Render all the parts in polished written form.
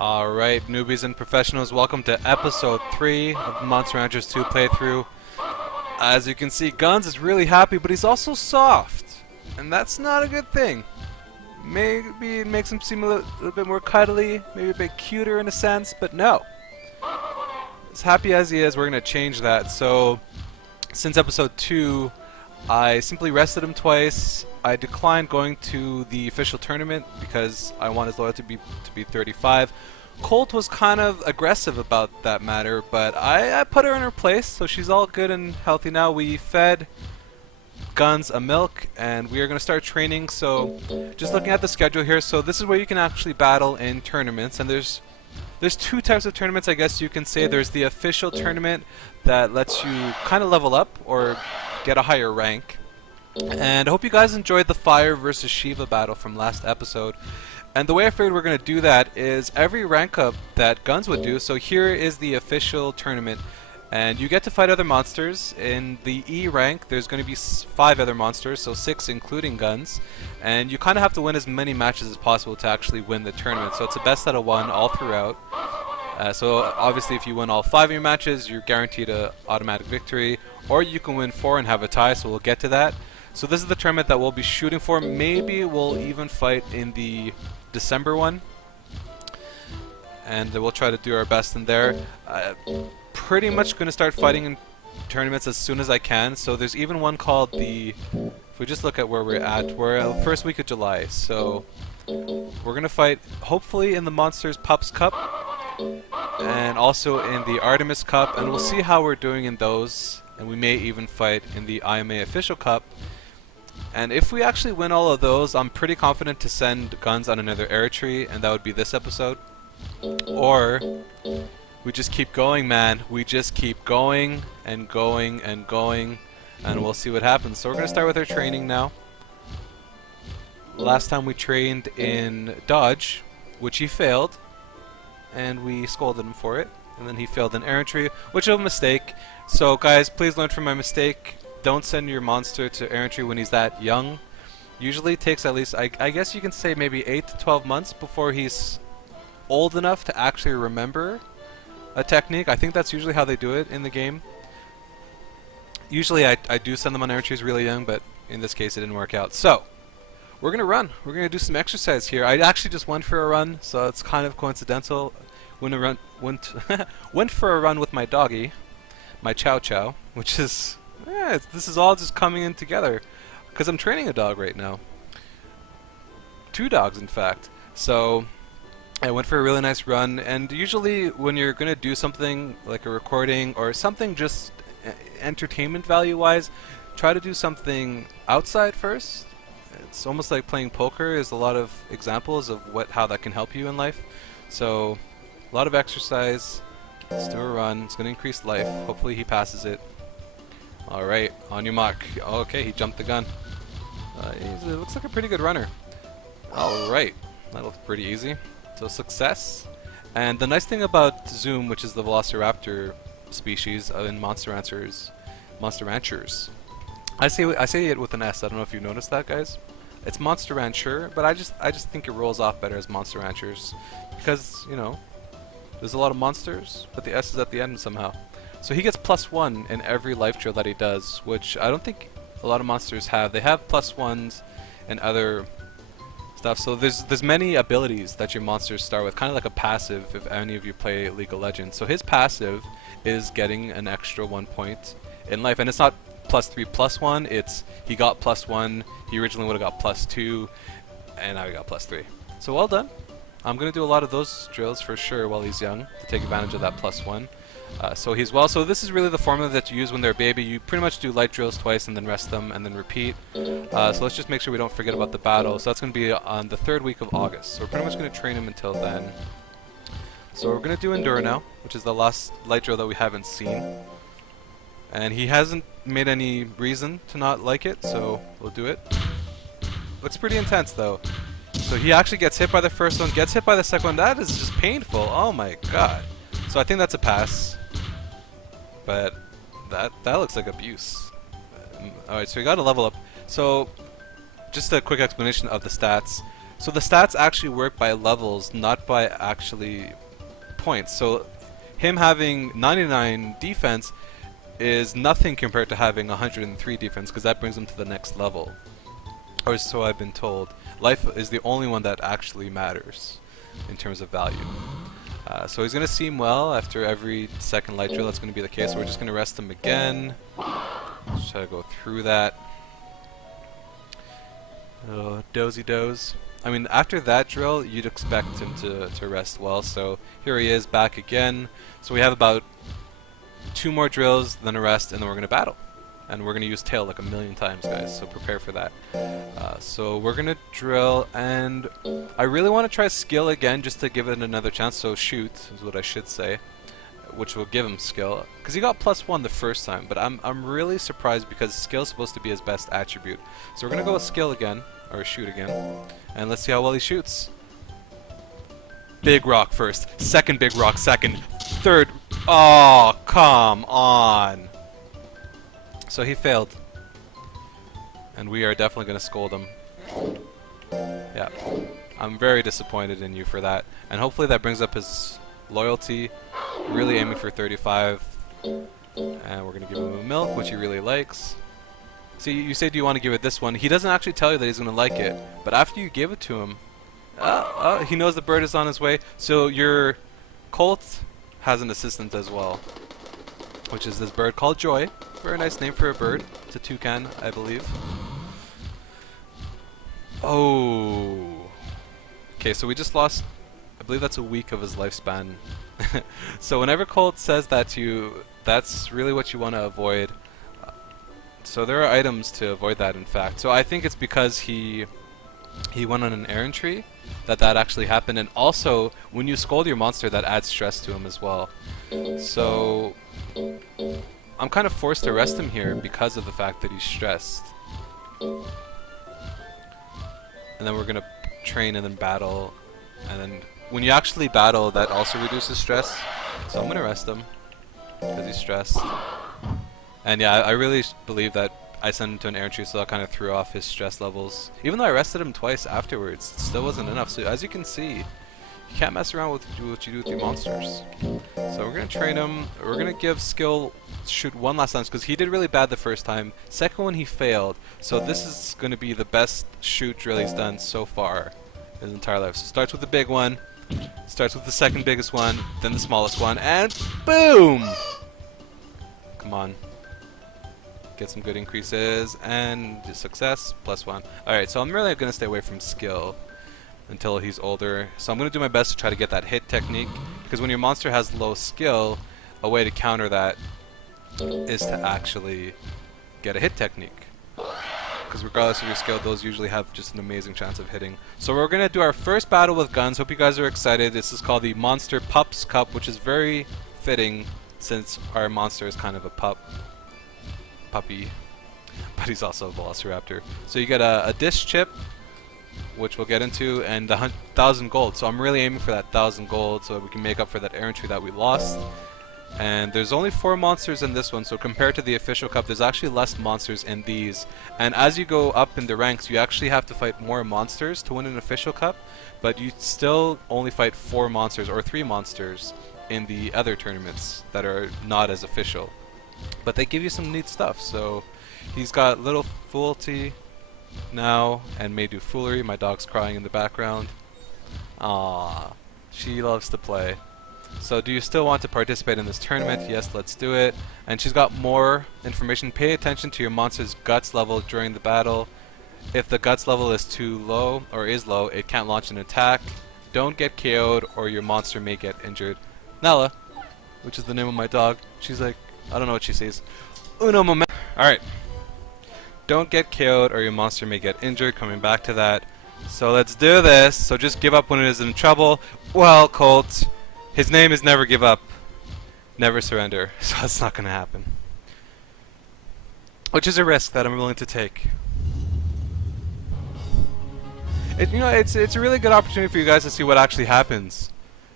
Alright, newbies and professionals, welcome to episode 3 of Monster Ranchers 2 playthrough. As you can see, Guns is really happy, but he's also soft. And that's not a good thing. Maybe it makes him seem a little bit more cuddly, maybe a bit cuter in a sense, but no. As happy as he is, we're going to change that. So, since episode 2, I simply rested him twice. I declined going to the official tournament because I want his loyalty to be 35. Colt was kind of aggressive about that matter, but I put her in her place, so she's all good and healthy now. We fed Guns a milk, and we are going to start training. So, just looking at the schedule here, so this is where you can actually battle in tournaments, and there's two types of tournaments, I guess you can say. There's the official tournament that lets you kind of level up or get a higher rank. And I hope you guys enjoyed the Fire versus Shiva battle from last episode. And the way I figured we're going to do that is every rank up that Guns would do. So here is the official tournament. And you get to fight other monsters. In the E rank, there's going to be 5 other monsters, so 6 including Guns. And you kind of have to win as many matches as possible to actually win the tournament. So it's a best out of 1 all throughout. So obviously if you win all 5 of your matches, you're guaranteed an automatic victory. Or you can win 4 and have a tie, so we'll get to that. So this is the tournament that we'll be shooting for. Maybe we'll even fight in the December one. And we'll try to do our best in there. Pretty much going to start fighting in tournaments as soon as I can. So there's even one called the... If we just look at where we're at, we're first week of July. So we're going to fight hopefully in the Monster Pups Cup. And also in the Artemis Cup. And we'll see how we're doing in those. And we may even fight in the IMA Official Cup. And if we actually win all of those, I'm pretty confident to send Guns on another air tree, and that would be this episode. Or we just keep going, man. We just keep going and going and going, and we'll see what happens. So we're going to start with our training now. Last time we trained in Dodge, which he failed, and we scolded him for it. And then he failed in errantry, which was a mistake. So guys, please learn from my mistake. Don't send your monster to errantry when he's that young. Usually it takes at least, I guess you can say maybe 8 to 12 months before he's old enough to actually remember a technique. I think that's usually how they do it in the game. Usually I do send them on errantries really young, but in this case it didn't work out. So, we're going to run. We're going to do some exercise here. I actually just went for a run, so it's kind of coincidental. Went for a run with my doggy, my Chow Chow, which is... Yeah, this is all just coming in together because I'm training a dog right now. 2 dogs, in fact. So I went for a really nice run, and usually when you're going to do something like a recording or something just entertainment value-wise, try to do something outside first. It's almost like playing poker. There's a lot of examples of how that can help you in life. So a lot of exercise. Let's do a run. It's going to increase life. Hopefully he passes it. Alright, on your mark. Okay, he jumped the gun. He looks like a pretty good runner. Alright, that looks pretty easy. So success. And the nice thing about Zoom, which is the Velociraptor species in Monster Ranchers, I say it with an S. I don't know if you noticed that, guys. It's Monster Rancher, but I just think it rolls off better as Monster Ranchers because, you know, there's a lot of monsters, but the S is at the end somehow. So he gets +1 in every life drill that he does, which I don't think a lot of monsters have. They have +1s and other stuff. So there's many abilities that your monsters start with, kind of like a passive if any of you play League of Legends. So his passive is getting an extra 1 point in life, and it's not +3/+1. It's he got +1. He originally would have got +2, and now he got +3. So well done. I'm gonna do a lot of those drills for sure while he's young to take advantage of that +1. So this is really the formula that you use when they're a baby. You pretty much do light drills twice and then rest them and then repeat. So let's just make sure we don't forget about the battle. So that's going to be on the 3rd week of August. So we're pretty much going to train him until then. So we're going to do Endure now, which is the last light drill that we haven't seen. And he hasn't made any reason to not like it, so we'll do it. Looks pretty intense though. So he actually gets hit by the first one, gets hit by the second one. That is just painful. Oh my god. So I think that's a pass. But that looks like abuse. Alright, so we got a level up. So just a quick explanation of the stats. So the stats actually work by levels, not by actually points. So him having 99 defense is nothing compared to having 103 defense, because that brings him to the next level. Or so I've been told. Life is the only one that actually matters in terms of value. So he's going to seem well after every second light drill. That's going to be the case. So we're just going to rest him again. Just try to go through that. Oh, dozy doze. I mean, after that drill, you'd expect him to rest well. So here he is back again. So we have about 2 more drills, then a rest, and then we're going to battle. And we're going to use tail like a million times, guys, so prepare for that. So we're going to drill, and I really want to try skill again just to give it another chance. So shoot is what I should say, which will give him skill, because he got +1 the first time, but I'm really surprised because skill is supposed to be his best attribute. So we're going to go with skill again, or shoot again, and let's see how well he shoots. Big rock first, second big rock second, third. Oh, come on. So he failed, and we are definitely going to scold him. Yeah, I'm very disappointed in you for that, and hopefully that brings up his loyalty. Really aiming for 35, and we're going to give him a milk, which he really likes. See, you say, do you want to give it this one? He doesn't actually tell you that he's going to like it, but after you give it to him, he knows the bird is on his way. So your colt has an assistant as well, which is this bird called Joy. Very nice name for a bird. It's a toucan, I believe. Oh. Okay, so we just lost, I believe that's a week of his lifespan. So whenever Colt says that to you, that's really what you want to avoid. So there are items to avoid that, in fact. So I think it's because he went on an errantry that actually happened, and also when you scold your monster, that adds stress to him as well. So I'm kind of forced to rest him here because of the fact that he's stressed. And then we're gonna train and then battle, and then when you actually battle, that also reduces stress. So I'm gonna rest him because he's stressed. And yeah, I really believe that I sent him to an errantry, so that kind of threw off his stress levels. Even though I rested him twice afterwards, it still wasn't enough. So as you can see, you can't mess around with what you do with your monsters. So we're going to train him. We're going to give skill shoot one last time, because he did really bad the first time. Second one he failed. So this is going to be the best shoot drill he's done so far in his entire life. So starts with the big one, starts with the second biggest one, then the smallest one, and boom! Come on. Get some good increases, and success, +1. Alright, so I'm really going to stay away from skill until he's older. So I'm going to do my best to try to get that hit technique, because when your monster has low skill, a way to counter that is to actually get a hit technique. Because regardless of your skill, those usually have just an amazing chance of hitting. So we're going to do our first battle with guns. Hope you guys are excited. This is called the Monster Pups Cup, which is very fitting since our monster is kind of a puppy, but he's also a velociraptor. So you get a dish chip, which we'll get into, and 1,000 gold. So I'm really aiming for that 1,000 gold so that we can make up for that errantry that we lost. And there's only 4 monsters in this one, so compared to the official cup, there's actually less monsters in these. And as you go up in the ranks, you actually have to fight more monsters to win an official cup, but you still only fight 4 monsters or 3 monsters in the other tournaments that are not as official. But they give you some neat stuff. So he's got little foolty now and may do foolery. My dog's crying in the background. Aww, she loves to play. So do you still want to participate in this tournament? Yes, let's do it. And she's got more information. Pay attention to your monster's guts level during the battle. If the guts level is too low, or is low, it can't launch an attack. Don't get KO'd or your monster may get injured. Nala, which is the name of my dog, she's like, I don't know what she says. Uno moment. Alright. Don't get KO'd or your monster may get injured. Coming back to that. So let's do this. So just give up when it is in trouble. Well, Colt, his name is never give up, never surrender. So that's not going to happen. Which is a risk that I'm willing to take. It's a really good opportunity for you guys to see what actually happens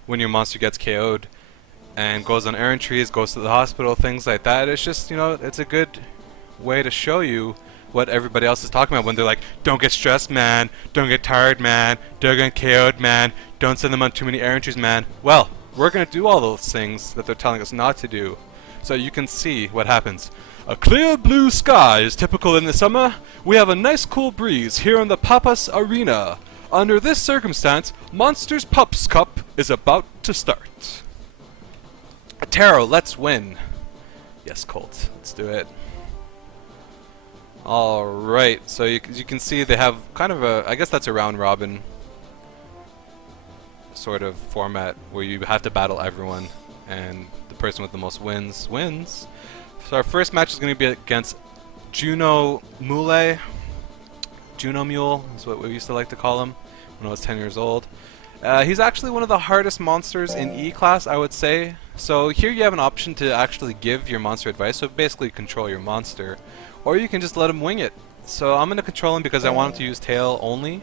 when your monster gets KO'd and goes on errantries, goes to the hospital, things like that. It's just, it's a good way to show you what everybody else is talking about when they're like, don't get stressed, man, don't get tired, man, don't get KO'd, man, don't send them on too many air entries, man. Well, we're going to do all those things that they're telling us not to do. So you can see what happens. A clear blue sky is typical in the summer. We have a nice cool breeze here in the Papas Arena. Under this circumstance, Monster Pups Cup is about to start. Taro, let's win. Yes, Colt, let's do it. Alright, so you can see they have kind of a, I guess that's a round robin sort of format where you have to battle everyone and the person with the most wins wins. So our first match is going to be against Juno Mule. Juno Mule is what we used to like to call him when I was 10 years old. He's actually one of the hardest monsters in E-Class, I would say. So here you have an option to actually give your monster advice, so basically control your monster. Or you can just let him wing it. So I'm going to control him because I want him to use tail only.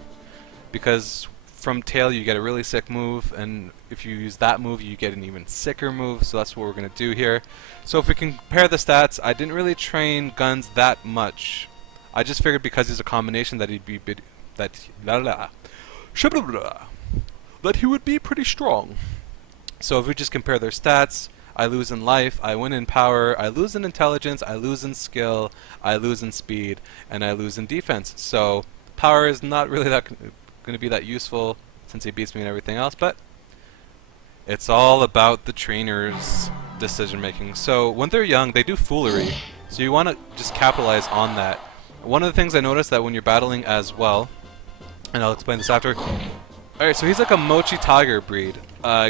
Because from tail you get a really sick move, and if you use that move you get an even sicker move, so that's what we're going to do here. So if we compare the stats, I didn't really train Guns that much. I just figured because he's a combination that he'd be that he would be pretty strong. So if we just compare their stats, I lose in life, I win in power, I lose in intelligence, I lose in skill, I lose in speed, and I lose in defense. So power is not really that going to be that useful since he beats me and everything else, but it's all about the trainer's decision making. So when they're young, they do foolery, so you want to just capitalize on that. One of the things I noticed that when you're battling as well, and I'll explain this after. Alright, so he's like a Mochi Tiger breed.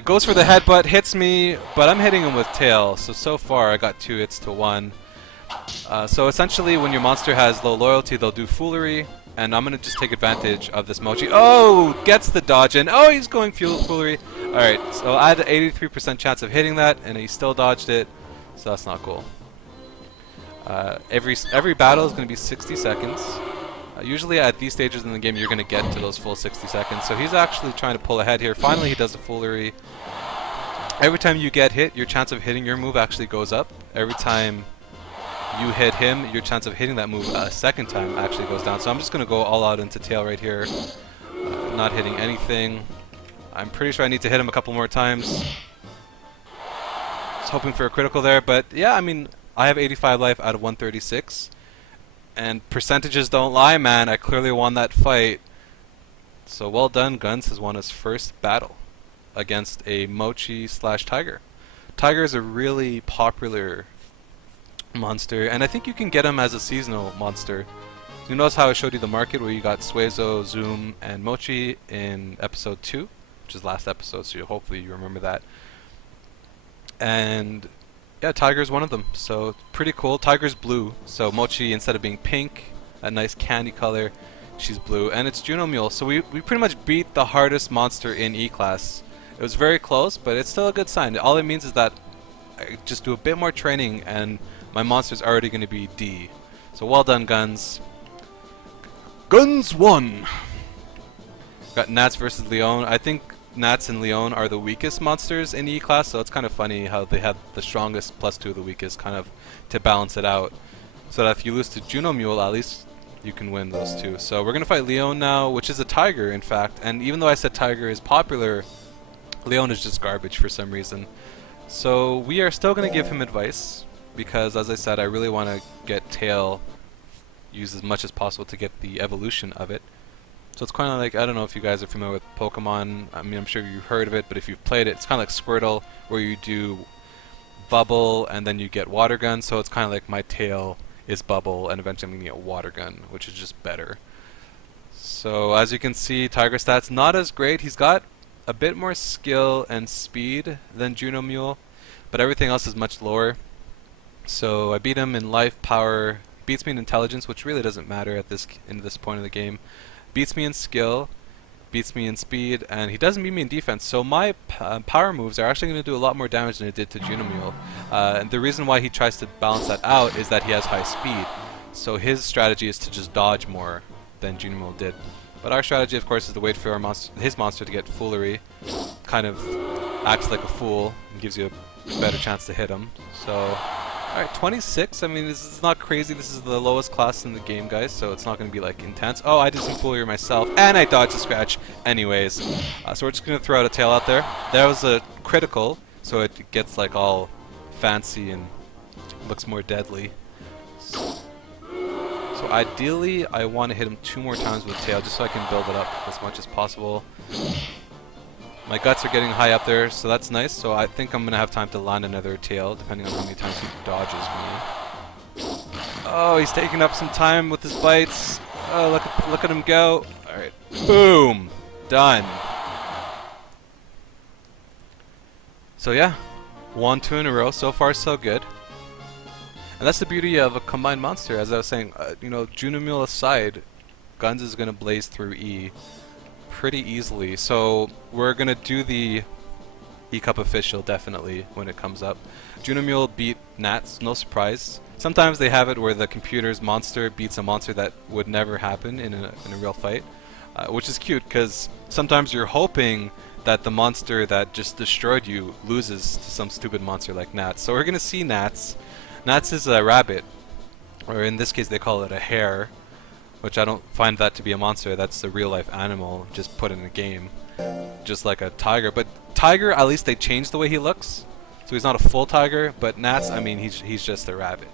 Goes for the headbutt, hits me, but I'm hitting him with tail, so far I got 2 hits to 1. So essentially when your monster has low loyalty, they'll do foolery, and I'm going to just take advantage of this Mochi. Oh! Gets the dodge in. Oh, he's going foolery. Alright, so I had an 83% chance of hitting that, and he still dodged it, so that's not cool. Every battle is going to be 60 seconds. Usually at these stages in the game you're going to get to those full 60 seconds, so he's actually trying to pull ahead here. Finally he does a foolery. Every time you get hit, your chance of hitting your move actually goes up. Every time you hit him, your chance of hitting that move a second time actually goes down. So I'm just going to go all out into tail right here, not hitting anything. I'm pretty sure I need to hit him a couple more times. Just hoping for a critical there, but yeah, I mean, I have 85 life out of 136. And percentages don't lie, man. I clearly won that fight. So well done, Guns has won his first battle against a Mochi / Tiger. Tiger is a really popular monster, and I think you can get him as a seasonal monster. You notice how I showed you the market where you got Suezo, Zoom, and Mochi in episode 2, which is last episode, so hopefully you remember that. And yeah, Tiger's one of them, so pretty cool. Tiger's blue, so Mochi, instead of being pink, a nice candy color, she's blue. And it's Juno Mule, so we pretty much beat the hardest monster in E-Class. It was very close, but it's still a good sign. All it means is that I just do a bit more training and my monster's already going to be D. So well done, Guns. Guns won! Got Nats versus Lyon. I think Nats and Lyon are the weakest monsters in E-Class, so it's kind of funny how they have the strongest plus 2 of the weakest, kind of to balance it out. So that if you lose to Juno Mule, at least you can win those two. So we're going to fight Lyon now, which is a Tiger, in fact. And even though I said Tiger is popular, Lyon is just garbage for some reason. So we are still going to give him advice, because as I said, I really want to get Tail used as much as possible to get the evolution of it. So it's kind of like, I don't know if you guys are familiar with Pokemon. I mean, I'm sure you've heard of it, but if you've played it, it's kind of like Squirtle, where you do Bubble and then you get Water Gun. So it's kind of like my Tail is Bubble, and eventually I'm going to get Water Gun, which is just better. So as you can see, Tiger stats not as great. He's got a bit more skill and speed than Juno Mule, but everything else is much lower. So I beat him in life, power, beats me in intelligence, which really doesn't matter at this point of the game. Beats me in skill, beats me in speed, and he doesn't beat me in defense. So my power moves are actually going to do a lot more damage than it did to Juno Mule. And the reason why he tries to balance that out is that he has high speed. So his strategy is to just dodge more than Juno Mule did. But our strategy, of course, is to wait for our his monster to get foolery, kind of acts like a fool, and gives you a better chance to hit him. So Alright, 26. I mean, this is not crazy. This is the lowest class in the game, guys, so it's not going to be, like, intense. Oh, I did some foolery myself, and I dodged a scratch anyways. So we're just going to throw out a tail out there. That was a critical, so it gets, like, all fancy and looks more deadly. So ideally, I want to hit him 2 more times with the tail, just so I can build it up as much as possible. My guts are getting high up there, so that's nice. So I think I'm going to have time to land another tail, depending on how many times he dodges me. Oh, he's taking up some time with his bites. Oh, look at him go. Alright. Boom! Done. So yeah, 1-2 in a row. So far, so good. And that's the beauty of a combined monster. As I was saying, you know, Junimule aside, Guns is going to blaze through E pretty easily. So we're going to do the E-Cup official, definitely, when it comes up. Junimule beat Nats, no surprise. Sometimes they have it where the computer's monster beats a monster that would never happen in a real fight. Which is cute, because sometimes you're hoping that the monster that just destroyed you loses to some stupid monster like Nats. So we're going to see Nats. Nats is a rabbit, or in this case they call it a hare, which I don't find that to be a monster. That's a real-life animal, just put in a game, just like a tiger. But tiger, at least they changed the way he looks, so he's not a full tiger. But Nats, I mean, he's just a rabbit.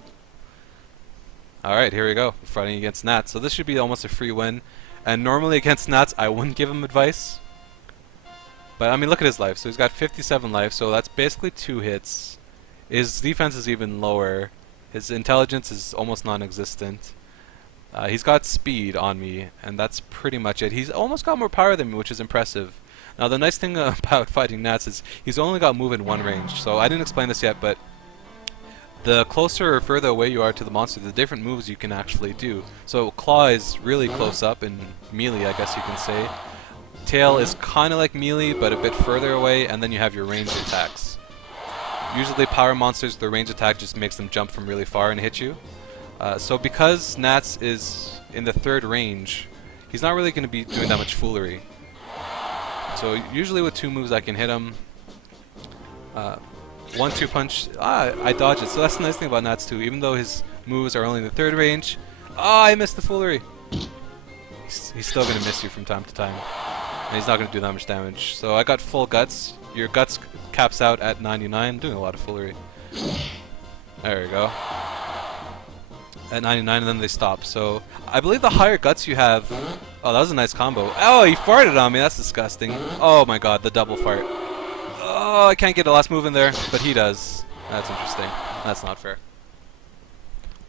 All right, here we go, fighting against Nats. So this should be almost a free win. And normally against Nats, I wouldn't give him advice. But I mean, look at his life. So he's got 57 life. So that's basically 2 hits. His defense is even lower. His intelligence is almost non-existent. He's got speed on me, and that's pretty much it. He's almost got more power than me, which is impressive. Now, the nice thing about fighting Nats is he's only got move in 1 range. So I didn't explain this yet, but the closer or further away you are to the monster, the different moves you can actually do. So Claw is really close up and melee, I guess you can say. Tail is kind of like melee, but a bit further away, and then you have your ranged attacks. Usually power monsters, their range attack just makes them jump from really far and hit you. So because Nats is in the 3rd range, he's not really going to be doing that much foolery. So usually with 2 moves I can hit him. 1-2 punch, I dodge it. So that's the nice thing about Nats too. Even though his moves are only in the 3rd range, I missed the foolery. He's still going to miss you from time to time. And he's not going to do that much damage. So I got full guts. Your guts caps out at 99, doing a lot of foolery. There we go. At 99, and then they stop. So I believe the higher guts you have... Oh, that was a nice combo. Oh, he farted on me. That's disgusting. Oh my god, the double fart. Oh, I can't get a last move in there, but he does. That's interesting. That's not fair.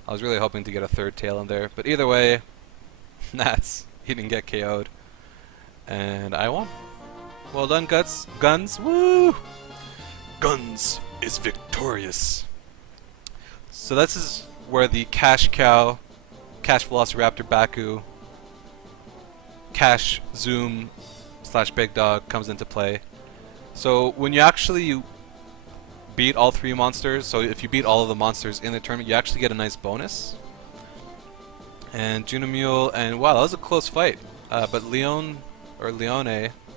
I was really hoping to get a 3rd tail in there, but either way, he didn't get KO'd. And I won. Well done, Guns. Woo! Guns is victorious. So this is where the Cash Cow, Cash Velociraptor Baku, Cash Zoom / Big Dog comes into play. So when you actually beat all 3 monsters, so if you beat all of the monsters in the tournament, you actually get a nice bonus. And Junimule, and wow, that was a close fight. But Lyon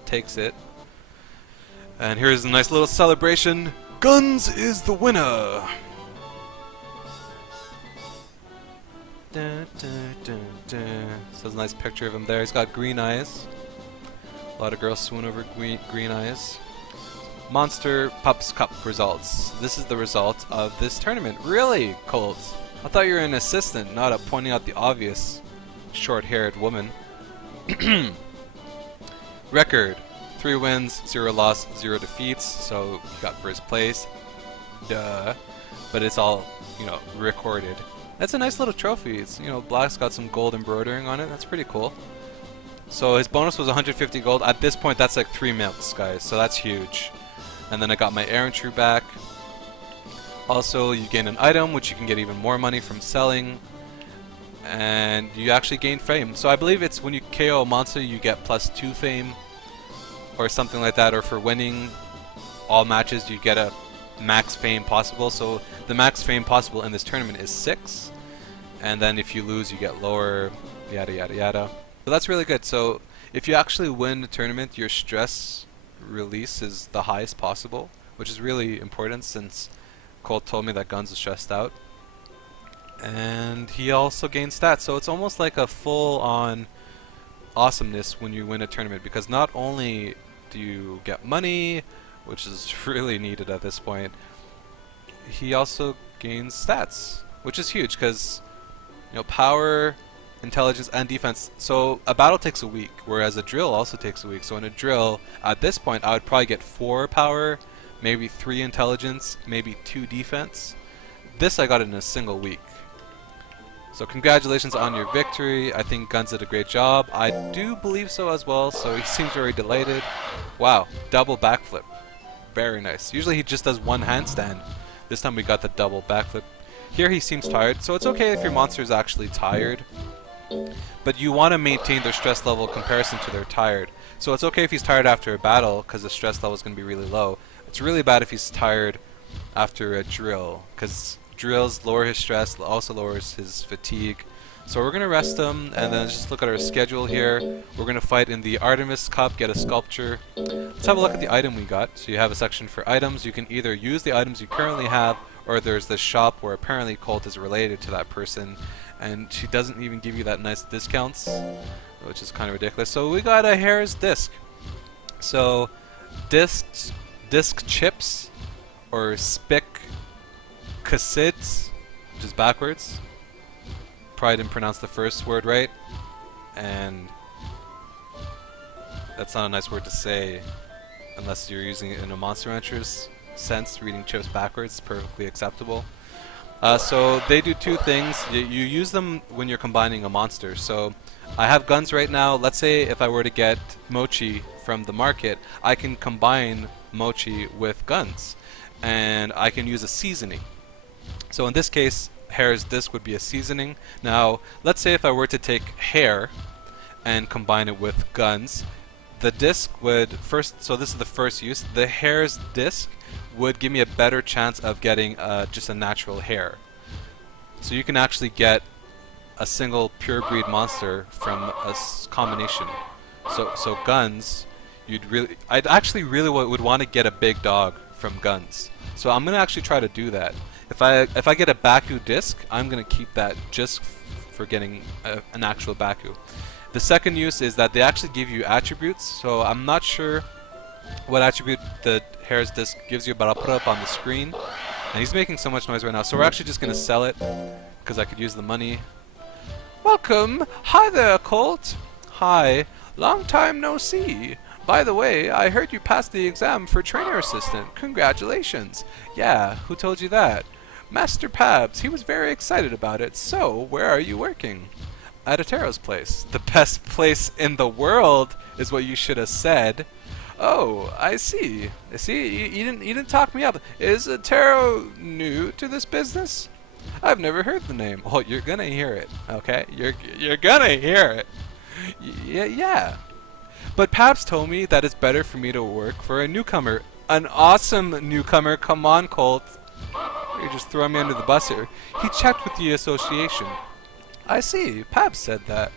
takes it. And here's a nice little celebration. Guns is the winner! Dun, dun, dun, dun. So there's a nice picture of him there. He's got green eyes. A lot of girls swoon over green eyes. Monster Pups Cup results. This is the result of this tournament. Really, Colt? I thought you were an assistant, not pointing out the obvious short-haired woman. Record: 3 wins, 0 loss, 0 defeats. So you got 1st place. Duh. But it's all, you know, recorded. That's a nice little trophy. It's, you know, black's got some gold embroidering on it. That's pretty cool. So his bonus was 150 gold. At this point, that's like 3 mints, guys. So that's huge. And then I got my errantry back. Also, you gain an item, which you can get even more money from selling. And you actually gain fame. So I believe it's when you KO a monster, you get +2 fame. Or something like that. Or for winning all matches, you get a max fame possible. So the max fame possible in this tournament is 6. And then if you lose, you get lower, yada yada yada. So that's really good. So if you actually win the tournament, your stress release is the highest possible, which is really important since Colt told me that Guns was stressed out. And he also gains stats, so it's almost like a full-on awesomeness when you win a tournament, because not only do you get money, which is really needed at this point, he also gains stats, which is huge, because power, intelligence, and defense. So a battle takes a week, whereas a drill also takes a week. So in a drill, at this point, I would probably get 4 power, maybe 3 intelligence, maybe 2 defense. This I got in a single week. So congratulations on your victory. I think Guns did a great job. I do believe so as well, so he seems very delighted. Wow, double backflip. Very nice. Usually he just does one handstand. This time we got the double backflip. Here he seems tired, so it's okay if your monster is actually tired. But you want to maintain their stress level in comparison to their tired. So it's okay if he's tired after a battle, because the stress level is going to be really low. It's really bad if he's tired after a drill, because drills lower his stress, also lowers his fatigue. So we're going to rest him, and then just look at our schedule here. We're going to fight in the Artemis Cup, get a sculpture. Let's have a look at the item we got. So you have a section for items. You can either use the items you currently have, or there's this shop where apparently Colt is related to that person, and she doesn't even give you that nice discounts, which is kind of ridiculous. So we got a hair's disc. So disc chips, or spic cassids, which is backwards. Probably didn't pronounce the first word right, and that's not a nice word to say unless you're using it in a Monster Rancher's sense. Reading chips backwards is perfectly acceptable. So they do 2 things. You use them when you're combining a monster. So I have Guns right now. Let's say if I were to get Mochi from the market, I can combine Mochi with Guns, and I can use a seasoning. So in this case, Hair's disc would be a seasoning. Now, let's say if I were to take Hair and combine it with Guns, the disc would first, so this is the first use, the Hair's disc would give me a better chance of getting just a natural hair. So you can actually get a single pure breed monster from a combination. So Guns, I'd actually really would want to get a big dog from Guns. So I'm gonna actually try to do that. If I get a Baku disc, I'm gonna keep that just for getting an actual Baku. The second use is that they actually give you attributes. So I'm not sure what attribute the Hair's disc gives you, but I'll put it up on the screen. And he's making so much noise right now, so we're actually just gonna sell it because I could use the money. Welcome! Hi there, Colt! Hi. Long time no see. By the way, I heard you passed the exam for trainer assistant. Congratulations. Yeah, who told you that? Master Pabs. He was very excited about it. So, where are you working? At Atero's place. The best place in the world is what you should have said. Oh, I see. See, you didn't talk me up. Is Atero new to this business? I've never heard the name. Oh, you're gonna hear it. Okay, you're gonna hear it. Yeah. But Pabs told me that it's better for me to work for a newcomer. An awesome newcomer. Come on, Colt. You're just throwing me under the bus here. He checked with the association. I see. Pabs said that.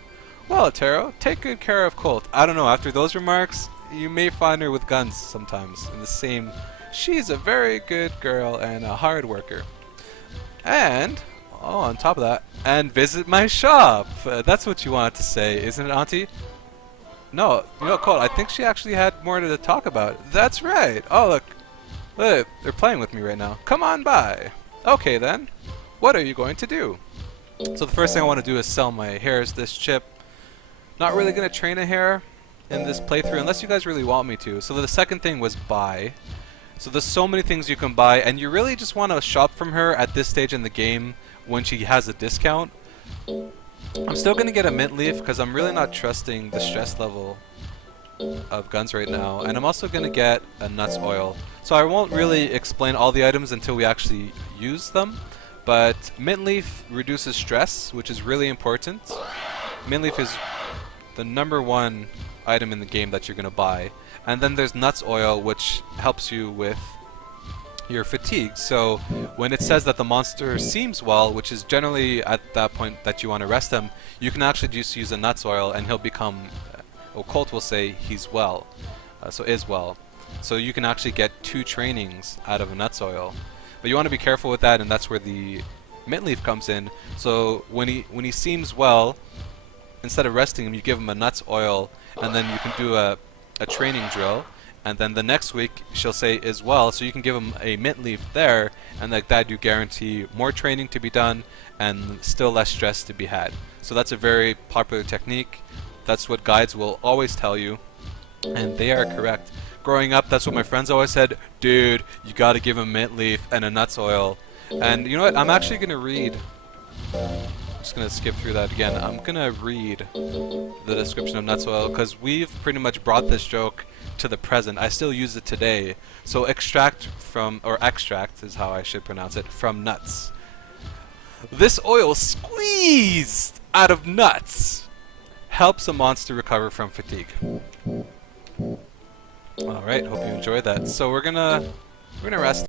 Well, Atero, take good care of Colt. I don't know, after those remarks, you may find her with Guns sometimes in the same... She's a very good girl and a hard worker. And, oh, on top of that, and visit my shop. That's what you wanted to say, isn't it, Auntie? No, Colt, I think she actually had more to talk about. That's right. Oh, look, they're playing with me right now. Come on by. Okay, then. What are you going to do? So the first thing I want to do is sell my Hair's this chip. Not really going to train a Hair in this playthrough unless you guys really want me to. So the second thing was buy. So there's so many things you can buy, and you really just want to shop from her at this stage in the game when she has a discount. I'm still going to get a mint leaf because I'm really not trusting the stress level of Guns right now, and I'm also going to get a nuts oil. So I won't really explain all the items until we actually use them, but mint leaf reduces stress, which is really important. Mint leaf is the #1 item in the game that you're going to buy. And then there's nuts oil, which helps you with your fatigue. So when it says that the monster seems well, which is generally at that point that you want to rest him, you can actually just use a nuts oil and he'll become, Colt will say he's well, so is well. So you can actually get 2 trainings out of a nuts oil. But you want to be careful with that, and that's where the mint leaf comes in. So when he seems well, instead of resting him, you give him a nuts oil, and then you can do a training drill. And then the next week she'll say is well, so you can give him a mint leaf there, and like that you guarantee more training to be done and still less stress to be had. So that's a very popular technique. That's what guides will always tell you, and they are correct. Growing up, that's what my friends always said, dude, you gotta give him mint leaf and a nuts oil. And you know what, I'm actually gonna read, I'm just gonna skip through that again. I'm gonna read the description of nuts oil, because we've pretty much brought this joke to the present. I still use it today. So extract is how I should pronounce it, from nuts. This oil squeezed out of nuts helps a monster recover from fatigue. Alright, hope you enjoyed that. So we're gonna rest.